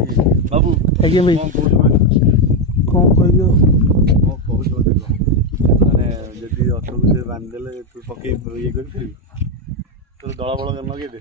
बाबू आज्ञा भाई कौन कह माने जदि अठर को से बांधिदेले तू पकई ये कर तोर दला बल लगे दे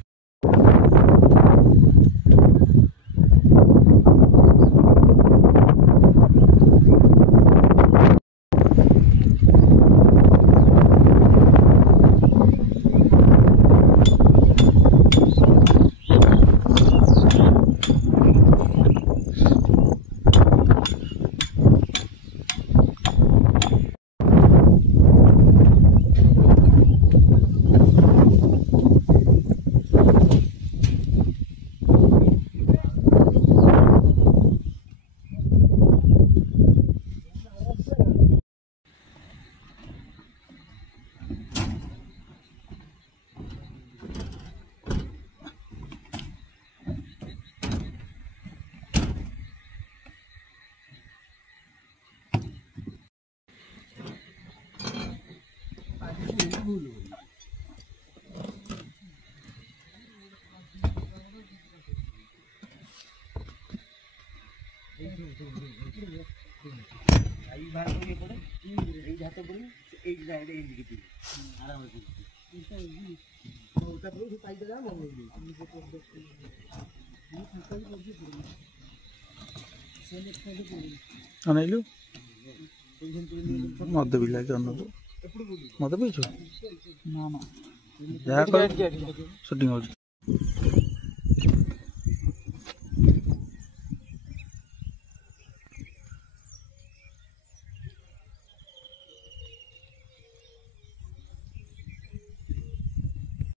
अनैलु मत भी लगे मत भी ना ना शूटिंग हो